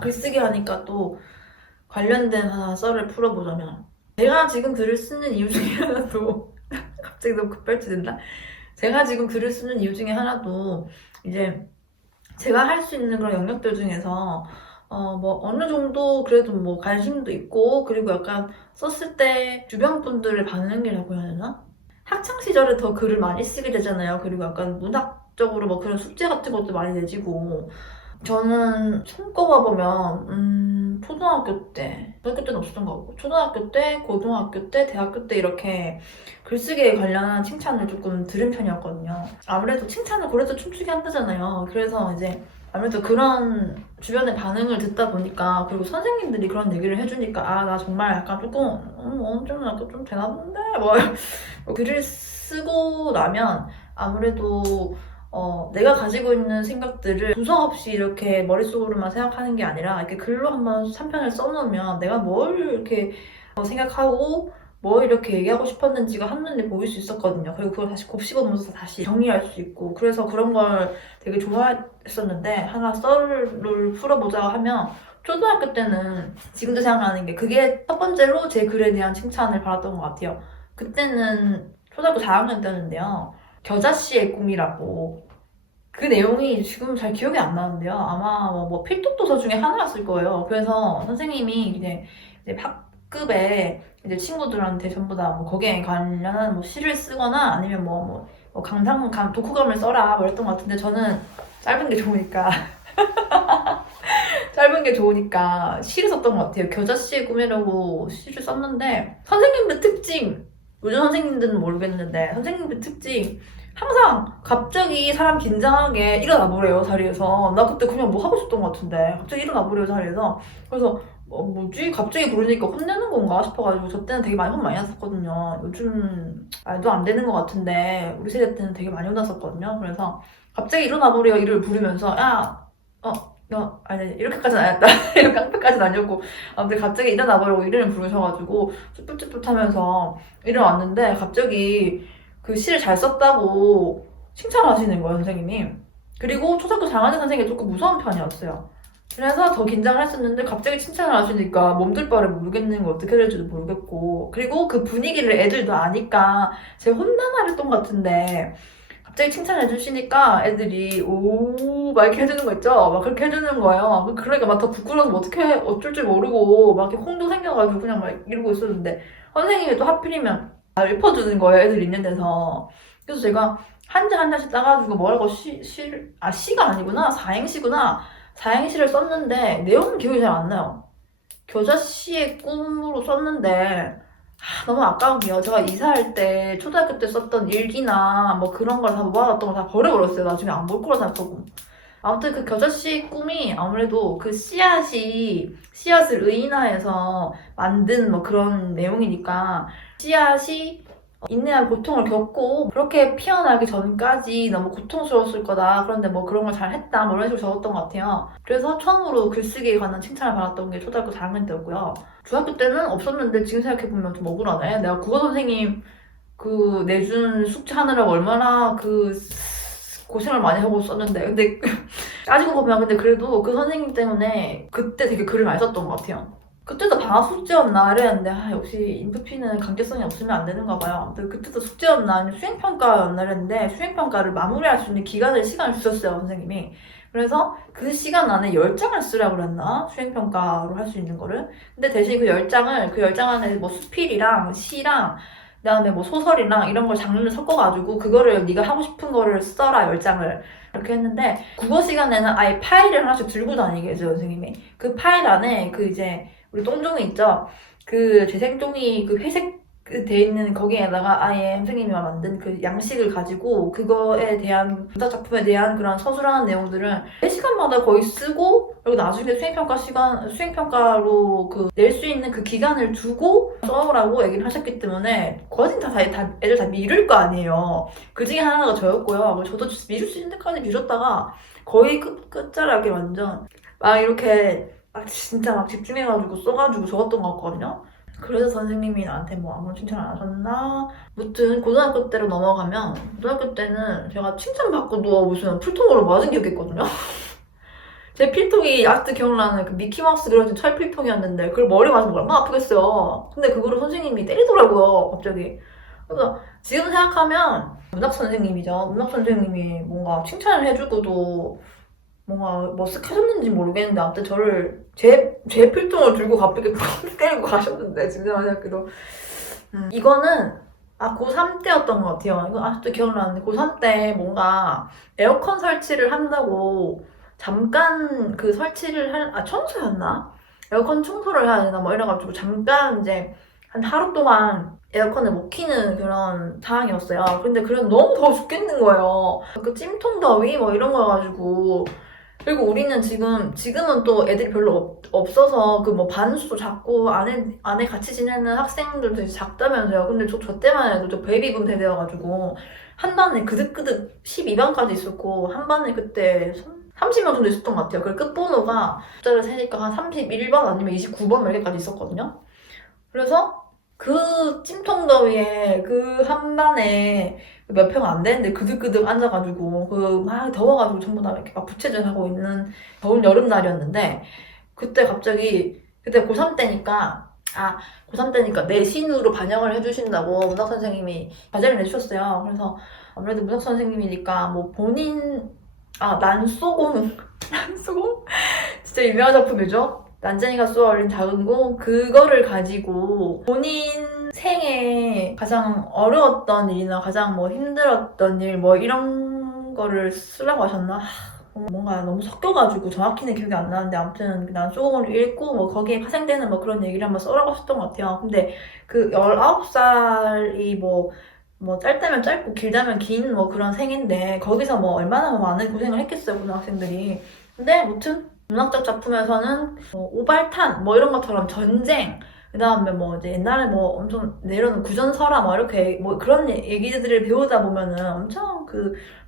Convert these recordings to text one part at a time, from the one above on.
글쓰기 하니까 또 관련된 하나 썰을 풀어보자면, 제가 지금 글을 쓰는 이유 중에 하나도 갑자기 너무 급발진된다. 제가 지금 글을 쓰는 이유 중에 하나도 이제 제가 할 수 있는 그런 영역들 중에서 뭐 어느 정도 그래도 뭐 관심도 있고, 그리고 약간 썼을 때 주변 분들의 반응이라고 해야 되나? 학창 시절에 더 글을 많이 쓰게 되잖아요. 그리고 약간 문학적으로 뭐 그런 숙제 같은 것도 많이 내지고, 저는 손꼽아 보면 초등학교 때, 중학교 때는 없었던 것 같고, 초등학교 때, 고등학교 때, 대학교 때 이렇게 글쓰기에 관련한 칭찬을 조금 들은 편이었거든요. 아무래도 칭찬을 고래도 춤추게 한다잖아요. 그래서 이제 아무래도 그런 주변의 반응을 듣다 보니까, 그리고 선생님들이 그런 얘기를 해주니까, 나 정말 약간 조금 좀 약간 좀 되나 본데 뭐 글을 쓰고 나면 아무래도 내가 가지고 있는 생각들을 두서없이 이렇게 머릿속으로만 생각하는 게 아니라 이렇게 글로 한번 3편을 써놓으면 내가 뭘 이렇게 생각하고 뭐 이렇게 얘기하고 싶었는지가 한눈에 보일 수 있었거든요. 그리고 그걸 다시 곱씹어보면서 다시 정리할 수 있고, 그래서 그런 걸 되게 좋아했었는데, 하나 썰을 풀어보자 하면, 초등학교 때는 지금도 생각나는 게, 그게 첫 번째로 제 글에 대한 칭찬을 받았던 것 같아요. 그때는 초등학교 4학년 때였는데요. 겨자씨의 꿈이라고, 그 내용이 지금 잘 기억이 안 나는데요. 아마 뭐 필독도서 중에 하나였을 거예요. 그래서 선생님이 이제 학급에 이제 친구들한테 전부 다 뭐 거기에 관련한 뭐 시를 쓰거나 아니면 뭐 독후감을 써라 뭐 이랬던 것 같은데, 저는 짧은 게 좋으니까 짧은 게 좋으니까 시를 썼던 것 같아요. 겨자씨의 꿈이라고 시를 썼는데, 선생님들 특징, 요즘 선생님들은 모르겠는데 선생님들 특징, 항상 갑자기 사람 긴장하게 일어나 보래요, 자리에서. 나 그때 그냥 뭐 하고 싶던 것 같은데 갑자기 일어나 보래요, 자리에서. 그래서 뭐지? 갑자기 부르니까 혼내는 건가 싶어가지고, 저 때는 되게 많이 혼 많이 났었거든요. 요즘 말도 안 되는 것 같은데 우리 세대 때는 되게 많이 혼났었거든요. 그래서 갑자기 일어나 보래요 이를 부르면서, 아니 이렇게까지는 아니었다. 이렇게 깡패까지는 아니었고, 아무튼 갑자기 일어나 보려고 이름을 부르셔가지고 쭈뼛쭈뼛하면서 일어났는데, 갑자기 그 시를 잘 썼다고 칭찬하시는 거예요, 선생님이. 그리고 초등학교 4학년 선생님이 조금 무서운 편이었어요. 그래서 더 긴장을 했었는데, 갑자기 칭찬을 하시니까 몸둘 바를 모르겠는 거, 어떻게 될지도 모르겠고, 그리고 그 분위기를 애들도 아니까 제가 혼나나 했던 것 같은데, 갑자기 칭찬해 주시니까 애들이 오 막 이렇게 해주는 거 있죠? 막 그렇게 해주는 거예요. 그러니까 막 더 부끄러워서 어떻게 어쩔 줄 모르고 막 이렇게 홍도 생겨가지고 그냥 막 이러고 있었는데, 선생님이 또 하필이면 읊어주는 거예요, 애들 있는 데서. 그래서 제가 한 자 한 자씩 따가지고 뭐라고 시가 아니구나, 사행시구나, 사행시를 썼는데 내용은 기억이 잘 안 나요. 겨자씨의 꿈으로 썼는데, 너무 아까운 게요. 제가 이사할 때 초등학교 때 썼던 일기나 뭐 그런 걸 다 모아놨던 걸 다 버려버렸어요. 나중에 안 볼 거라 생각하고. 아무튼 그 겨자씨 꿈이 아무래도 그 씨앗을 의인화해서 만든 뭐 그런 내용이니까, 씨앗이 인내한 고통을 겪고 그렇게 피어나기 전까지 너무 고통스러웠을 거다. 그런데 뭐 그런 걸 잘 했다. 뭐 이런 식으로 적었던 것 같아요. 그래서 처음으로 글쓰기에 관한 칭찬을 받았던 게 초등학교 4학년 때였고요. 중학교 때는 없었는데 지금 생각해보면 좀 억울하네. 내가 국어 선생님 그 내준 숙제 하느라고 얼마나 그 고생을 많이 하고 썼는데. 근데 따지고 보면 근데 그래도 그 선생님 때문에 그때 되게 글을 많이 썼던 것 같아요. 그때도 방학 숙제였나 이랬는데, 역시 인프피는 강제성이 없으면 안 되는가 봐요. 아무튼 그때도 숙제였나 아니면 수행평가였나 이랬는데, 수행평가를 마무리할 수 있는 시간을 주셨어요, 선생님이. 그래서 그 시간 안에 10장을 쓰라고 그랬나? 수행평가로 할 수 있는 거를. 근데 대신 그 10장 안에 뭐 수필이랑 시랑 그다음에 뭐 소설이랑 이런 걸 장르를 섞어가지고 그거를 네가 하고 싶은 거를 써라, 10장을. 이렇게 했는데, 국어 시간에는 아예 파일을 하나씩 들고 다니게 해줘요, 선생님이. 그 파일 안에 그 이제 우리 똥종이 있죠? 그 재생종이 그 회색 돼 있는 거기에다가 아예 선생님이 만든 그 양식을 가지고 그거에 대한 문학 작품에 대한 그런 서술하는 내용들을 4시간마다 거의 쓰고, 그리고 나중에 수행평가로 그 낼 수 있는 그 기간을 두고 써오라고 얘기를 하셨기 때문에 거진 애들 다 미룰 거 아니에요. 그 중에 하나가 저였고요. 저도 미룰 수 있는 데까지 미뤘다가 거의 끝자락에 완전 막 이렇게 막 진짜 막 집중해가지고 써가지고 적었던 것 같거든요. 그래서 선생님이 나한테 뭐 아무 칭찬 안 하셨나? 무튼 고등학교 때로 넘어가면, 고등학교 때는 제가 칭찬받고도 무슨 풀통으로 맞은 기억이 있거든요. 제 필통이 아직도 기억나는 그 미키마우스 그려진 철 필통이었는데 그걸 머리 맞으면 얼마나 아프겠어요. 근데 그거를 선생님이 때리더라고요, 갑자기. 그래서 지금 생각하면 문학 선생님이죠. 문학 선생님이 뭔가 칭찬을 해주고도 뭔가 머쓱하셨는지 모르겠는데 아무튼 저를 제 필통을 들고 갑자기 때리고 가셨는데 지금 생각해도 이거는 고3 때였던 것 같아요. 이거 아직도 기억나는데 고3 때 뭔가 에어컨 설치를 한다고 잠깐 그 설치를 청소였나? 에어컨 청소를 해야 되나 뭐 이래가지고 잠깐 이제 한 하루 동안 에어컨을 못 키는 그런 상황이었어요. 근데 그래서 너무 더워 죽겠는 거예요. 그 찜통 더위 뭐 이런 거 가지고 그리고 우리는 지금은 또 애들이 별로 없어서 그 뭐 반수도 작고 안에 같이 지내는 학생들도 이제 작다면서요. 근데 저 때만 해도 저 베이비붐 세대여가지고 한 반에 그득그득 12반까지 있었고 한 반에 그때 30명 정도 있었던 것 같아요. 그리고 끝번호가 숫자를 세니까 한 31번 아니면 29번 몇 개까지 있었거든요. 그래서 그 찜통더위에 그 한 반에 몇 평 안 되는데 그득그득 앉아가지고 그 막 더워가지고 전부 다 이렇게 막 부채질 하고 있는 더운 여름날이었는데 그때 갑자기 그때 고3 때니까 고3 때니까 내신으로 반영을 해주신다고 문학 선생님이 과제를 내주셨어요. 그래서 아무래도 문학 선생님이니까 뭐 본인 난쏘공 난쏘공 진짜 유명한 작품이죠. 난쟁이가 쏘아 올린 작은 공 그거를 가지고 본인 생에 가장 어려웠던 일이나 가장 뭐 힘들었던 일 뭐 이런 거를 쓰라고 하셨나? 뭔가 너무 섞여가지고 정확히는 기억이 안 나는데 아무튼 난 소공을 읽고 뭐 거기에 파생되는 뭐 그런 얘기를 한번 써라고 하셨던 것 같아요. 근데 그 19살이 뭐 짧다면 짧고 길다면 긴 뭐 그런 생인데 거기서 뭐 얼마나 많은 고생을 했겠어요 고등학생들이. 근데 아무튼 문학적 작품에서는 오발탄 뭐 이런 것처럼 전쟁 그 다음에 뭐 이제 옛날에 뭐 엄청 내려놓은 구전설화 뭐 이렇게 뭐 그런 얘기들을 배우다 보면은 엄청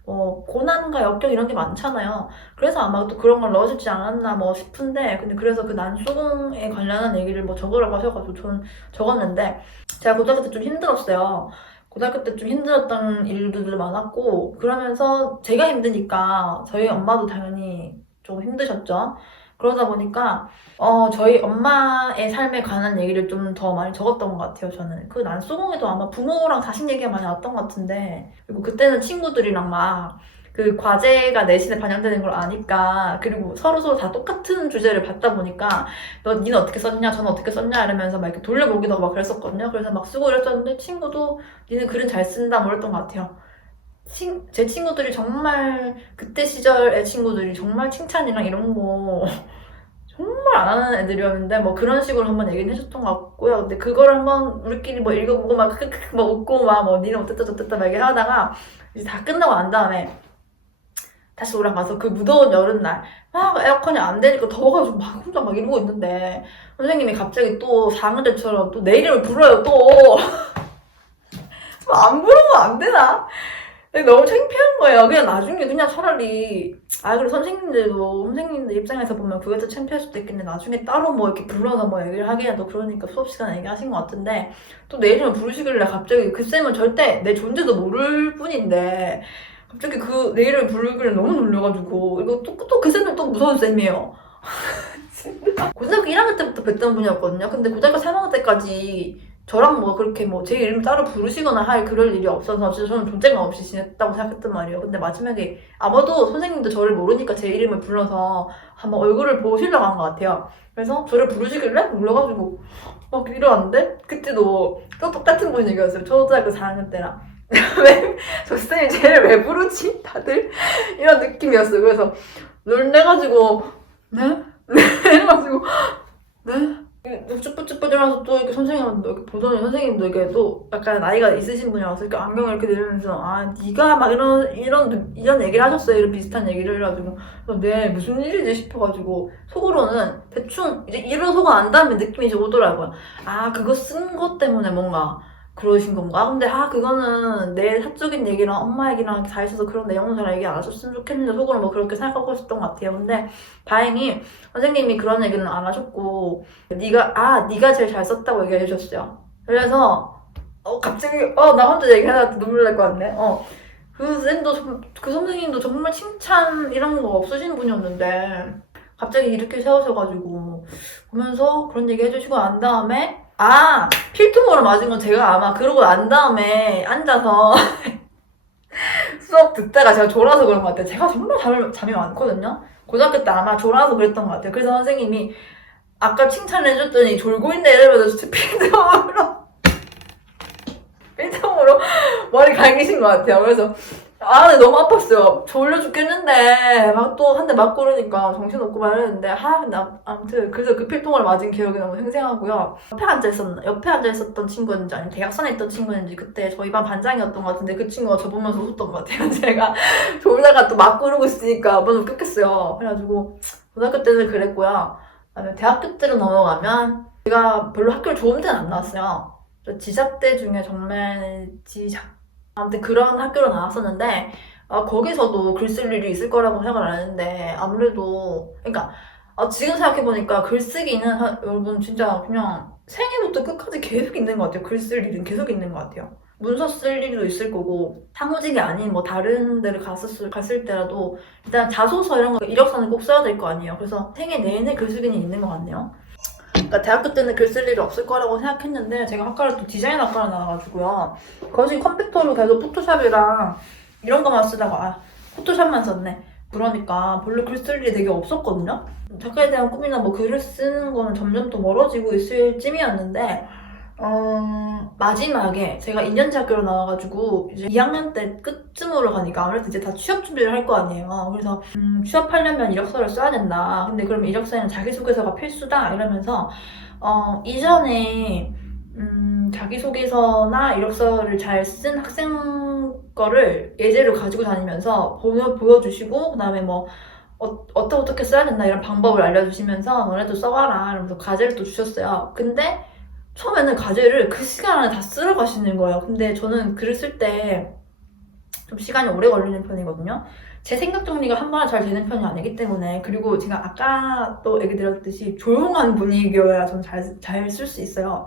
고난과 역경 이런 게 많잖아요. 그래서 아마 또 그런 걸 넣어주지 않았나 뭐 싶은데 근데 그래서 그 난수공에 관련한 얘기를 뭐 적으라고 하셔가지고 저는 적었는데 제가 고등학교 때 좀 힘들었어요. 고등학교 때 좀 힘들었던 일들도 많았고 그러면서 제가 힘드니까 저희 엄마도 당연히 좀 힘드셨죠. 그러다 보니까 저희 엄마의 삶에 관한 얘기를 좀 더 많이 적었던 것 같아요. 저는 그 난수공에도 아마 부모랑 자식 얘기가 많이 나왔던 것 같은데 그리고 그때는 친구들이랑 막 그 과제가 내신에 반영되는 걸 아니까 그리고 서로 다 똑같은 주제를 받다 보니까 니는 어떻게 썼냐 저는 어떻게 썼냐 이러면서 막 이렇게 돌려보기도 하고 막 그랬었거든요. 그래서 막 쓰고 이랬었는데 친구도 니는 글은 잘 쓴다 뭐 이랬던 것 같아요. 제 친구들이 정말 그때 시절의 친구들이 정말 칭찬이랑 이런 거 정말 안 하는 애들이었는데 뭐 그런 식으로 한번 얘기는 해줬던 것 같고요. 근데 그거를 한번 우리끼리 뭐 읽어보고 막 크크크 막 웃고 막 뭐 니는 어땠다 저땠다 막 얘기하다가 이제 다 끝나고 난 다음에 다시 올라가서 그 무더운 여름날 막 에어컨이 안 되니까 더워가지고 막 혼자 막 이러고 있는데 선생님이 갑자기 또 상은대처럼 또 내 이름을 불러요 또. 안 부르면 안 되나? 너무 창피한 거예요. 그냥 나중에 그냥 차라리 그리고 선생님들 입장에서 보면 그게 더 창피할 수도 있겠네. 나중에 따로 뭐 이렇게 불러서 뭐 얘기를 하기에도 그러니까 수업 시간에 얘기하신 것 같은데 또 내 이름을 부르시길래 갑자기 그 쌤은 절대 내 존재도 모를 뿐인데 갑자기 그 내 이름을 부르길래 너무 놀려가지고 이거 또 그 쌤은 또 무서운 쌤이에요. 고등학교 1학년 때부터 뵀던 분이었거든요. 근데 고등학교 3학년 때까지 저랑 뭐 그렇게 뭐 제 이름 따로 부르시거나 할 그럴 일이 없어서 진짜 저는 존재감 없이 지냈다고 생각했단 말이에요. 근데 마지막에 아마도 선생님도 저를 모르니까 제 이름을 불러서 한번 얼굴을 보시려고 한 것 같아요. 그래서 저를 부르시길래 놀라가지고 막 이러는데 그때도 또 똑같은 분위기였어요. 초등학교 4학년 때랑. 왜? 저 쌤이 쟤를 왜 부르지? 다들? 이런 느낌이었어요. 그래서 놀래가지고 네? 이래가지고 네? 쭈뼛쭈뼛 또 이렇게 선생님한테 이렇게 보더니 선생님도 이렇게 또 약간 나이가 있으신 분이라서 이렇게 안경을 이렇게 내리면서 네가 막 이런 얘기를 하셨어요. 이런 비슷한 얘기를 해가지고 네 무슨 일이지 싶어가지고 속으로는 대충 이제 이런 속은 안 다음에 느낌이 이제 오더라고요. 그거 쓴 것 때문에 뭔가 그러신 건가? 근데 그거는 내 사적인 얘기랑 엄마 얘기랑 다 있어서 그런 내용은 잘 얘기 안 하셨으면 좋겠는데 속으로 뭐 그렇게 생각하고 있었던 것 같아요. 근데 다행히 선생님이 그런 얘기는 안 하셨고 네가 제일 잘 썼다고 얘기해 주셨어요. 그래서 갑자기 나 혼자 얘기하다 눈물 날 것 같네. 그 선생님도 정말 칭찬 이런 거 없으신 분이었는데 갑자기 이렇게 세우셔가지고 보면서 그런 얘기 해주시고 난 다음에 필통으로 맞은 건 제가 아마 그러고 난 다음에 앉아서 수업 듣다가 제가 졸아서 그런 것 같아요. 제가 정말 잠이 많거든요. 고등학교 때 아마 졸아서 그랬던 것 같아요. 그래서 선생님이 아까 칭찬해줬더니 졸고 있네 이러면서 필통으로 머리 갈기신 것 같아요. 그래서 근데 너무 아팠어요. 졸려 죽겠는데 막 또 한 대 맞고 그러니까 정신없고 말했는데 아무튼 그래서 그 필통을 맞은 기억이 너무 생생하고요. 옆에 앉아 있었던 친구였는지 아니면 대학선에 있던 친구였는지 그때 저희 반 반장이었던 것 같은데 그 친구가 저 보면서 웃었던 것 같아요. 제가 졸다가 또 맞고 그러고 있으니까 너무 웃겼겠어요. 그래가지고 고등학교 때는 그랬고요. 그다음에 대학교 때로 넘어가면 제가 별로 학교를 좋은 데는 안 나왔어요. 지잡대 중에 정말 아무튼 그런 학교로 나왔었는데 거기서도 글 쓸 일이 있을 거라고 생각을 안 했는데 아무래도 그러니까 지금 생각해보니까 글쓰기는 여러분 진짜 그냥 생애부터 끝까지 계속 있는 것 같아요. 글 쓸 일은 계속 있는 것 같아요. 문서 쓸 일도 있을 거고 사무직이 아닌 뭐 다른 데를 갔을 때라도 일단 자소서 이런 거 이력서는 꼭 써야 될 거 아니에요. 그래서 생애 내내 글쓰기는 있는 것 같네요. 그러니까 대학교 때는 글 쓸 일이 없을 거라고 생각했는데 제가 학과를 또 디자인 학과를 나와가지고요. 거기 컴퓨터로 계속 포토샵이랑 이런 거만 쓰다가 포토샵만 썼네. 그러니까 별로 글 쓸 일이 되게 없었거든요. 작가에 대한 꿈이나 뭐 글을 쓰는 거는 점점 더 멀어지고 있을 쯤이었는데 마지막에 제가 2년제 학교로 나와가지고 이제 2학년 때 끝쯤으로 가니까 아무래도 이제 다 취업 준비를 할 거 아니에요. 그래서 취업하려면 이력서를 써야 된다. 근데 그러면 이력서에는 자기소개서가 필수다 이러면서 이전에 자기소개서나 이력서를 잘 쓴 학생 거를 예제를 가지고 다니면서 보여주시고 그다음에 뭐 어떻게 써야 된다 이런 방법을 알려주시면서 너네도 써봐라 이러면서 과제를 또 주셨어요. 근데 처음에는 과제를 그 시간 안에 다 쓰러 가시는 거예요. 근데 저는 글을 쓸 때 좀 시간이 오래 걸리는 편이거든요. 제 생각 정리가 한 번에 잘 되는 편이 아니기 때문에 그리고 제가 아까 또 얘기 드렸듯이 조용한 분위기여야 좀 잘 쓸 수 있어요.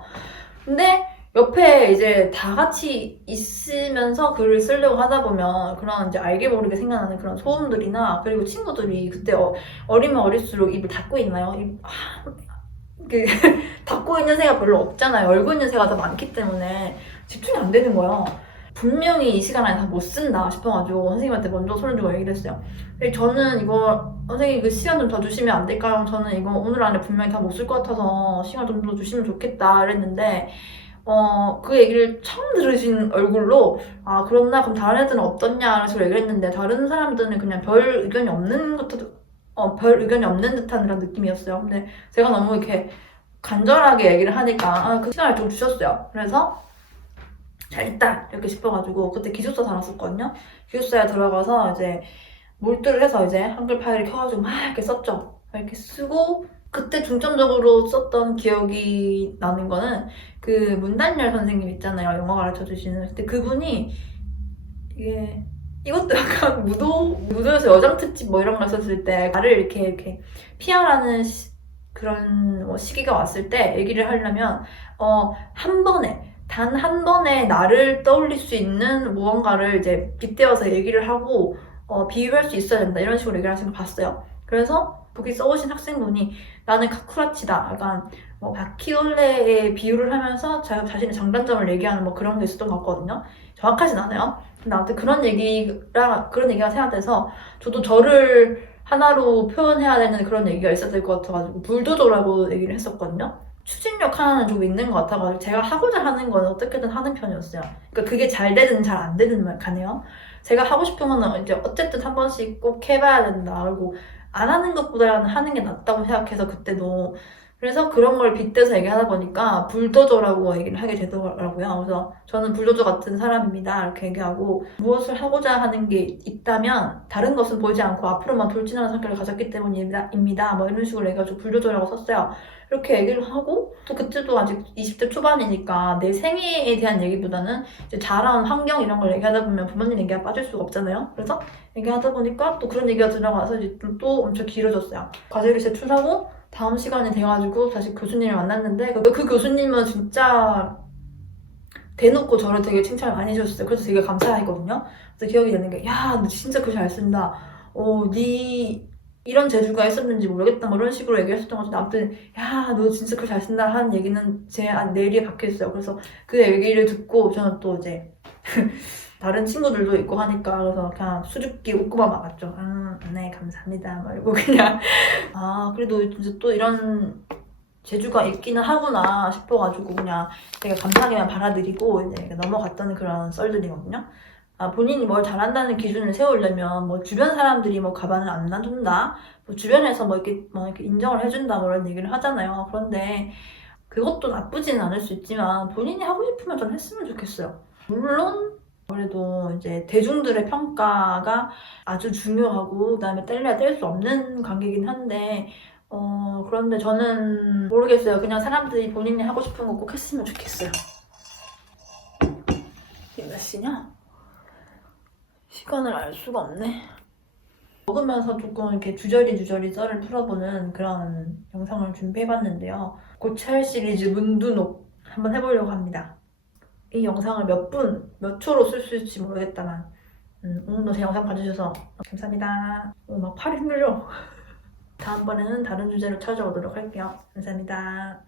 근데 옆에 이제 다 같이 있으면서 글을 쓰려고 하다 보면 그런 이제 알게 모르게 생겨나는 그런 소음들이나 그리고 친구들이 그때 어리면 어릴수록 입을 닫고 있나요? 닫고 있는 새가 별로 없잖아요. 열고 있는 새가 더 많기 때문에 집중이 안 되는 거예요. 분명히 이 시간 안에 다 못 쓴다 싶어가지고 선생님한테 먼저 손을 주고 얘기를 했어요. 근데 저는 이거 선생님 그 시간 좀 더 주시면 안 될까요? 저는 이거 오늘 안에 분명히 다 못 쓸 것 같아서 시간 좀 더 주시면 좋겠다 이랬는데 그 얘기를 처음 들으신 얼굴로 그렇나? 그럼 다른 애들은 어떻냐? 이런 식으로 얘기를 했는데 다른 사람들은 그냥 별 의견이 없는 듯한 그런 느낌이었어요. 근데 제가 너무 이렇게 간절하게 얘기를 하니까 그 시간을 좀 주셨어요. 그래서 잘 있다 이렇게 싶어가지고 그때 기숙사 살았었거든요. 기숙사에 들어가서 이제 몰두를 해서 이제 한글 파일을 켜가지고 막 이렇게 썼죠. 이렇게 쓰고 그때 중점적으로 썼던 기억이 나는 거는 그 문단열 선생님 있잖아요. 영어 가르쳐 주시는. 근데 그분이 이것도 약간 무도에서 여장 특집 뭐 이런 거 썼을 때 나를 이렇게 피하라는 그런 뭐 시기가 왔을 때 얘기를 하려면 단 한 번에 나를 떠올릴 수 있는 무언가를 이제 빗대어서 얘기를 하고 비유할 수 있어야 된다 이런 식으로 얘기를 하시는 거 봤어요. 그래서 거기 써오신 학생분이 나는 카쿠라치다 약간 뭐 바퀴벌레에 비유를 하면서 자신의 장단점을 얘기하는 뭐 그런 게 있었던 것 같거든요. 정확하진 않아요. 근데 아무튼 그런 얘기가 생각돼서 저도 저를 하나로 표현해야 되는 그런 얘기가 있어야 될 것 같아가지고 불도저라고 얘기를 했었거든요. 추진력 하나는 좀 있는 것 같아가지고 제가 하고자 하는 건 어떻게든 하는 편이었어요. 그러니까 그게 잘 되든 잘 안 되든 간에요. 제가 하고 싶은 거는 이제 어쨌든 한 번씩 꼭 해봐야 된다. 그리고 안 하는 것보다는 하는 게 낫다고 생각해서 그때도 그래서 그런 걸 빗대서 얘기하다 보니까 불도저라고 얘기를 하게 되더라고요. 그래서 저는 불도저 같은 사람입니다. 이렇게 얘기하고 무엇을 하고자 하는 게 있다면 다른 것은 보이지 않고 앞으로만 돌진하는 성격을 가졌기 때문입니다. 뭐 이런 식으로 얘기해가지고 불도저라고 썼어요. 이렇게 얘기를 하고 또 그때도 아직 20대 초반이니까 내 생애에 대한 얘기보다는 이제 자라온 환경 이런 걸 얘기하다 보면 부모님 얘기가 빠질 수가 없잖아요. 그래서 얘기하다 보니까 또 그런 얘기가 들어가서 이제 또 엄청 길어졌어요. 과제를 제출하고 다음 시간이 돼가지고 다시 교수님을 만났는데 그 교수님은 진짜 대놓고 저를 되게 칭찬을 많이 해주셨어요. 그래서 되게 감사했거든요. 그래서 기억이 나는 게 야, 너 진짜 글 잘 쓴다. 네 이런 재주가 있었는지 모르겠다 뭐 이런 식으로 얘기했었던 것 같은데 아무튼 야 너 진짜 글 잘 쓴다 하는 얘기는 제 뇌리에 박혀있어요. 그래서 그 얘기를 듣고 저는 또 이제 다른 친구들도 있고 하니까 그래서 그냥 수줍게 웃고만 막았죠. 네 감사합니다 말고 그냥 그래도 진짜 또 이런 재주가 있기는 하구나 싶어가지고 그냥 되게 감사하게만 받아들이고 이제 넘어갔던 그런 썰들이거든요. 본인이 뭘 잘한다는 기준을 세우려면 뭐 주변 사람들이 뭐 가반을 안 놔준다, 뭐 주변에서 뭐 이렇게 인정을 해준다 뭐 이런 얘기를 하잖아요. 그런데 그것도 나쁘지는 않을 수 있지만 본인이 하고 싶으면 좀 했으면 좋겠어요. 물론 그래도 이제 대중들의 평가가 아주 중요하고 그다음에 뗄래야 뗄 수 없는 관계이긴 한데 그런데 저는 모르겠어요. 그냥 사람들이 본인이 하고 싶은 거 꼭 했으면 좋겠어요. 이게 몇 시냐? 시간을 알 수가 없네. 먹으면서 조금 이렇게 주저리 썰을 풀어보는 그런 영상을 준비해봤는데요. 고찰 시리즈 문두녹 한번 해보려고 합니다. 이 영상을 몇 초로 쓸 수 있을지 모르겠다만 오늘도 제 영상 봐주셔서 감사합니다. 막 팔이 흔들려. 다음번에는 다른 주제로 찾아오도록 할게요. 감사합니다.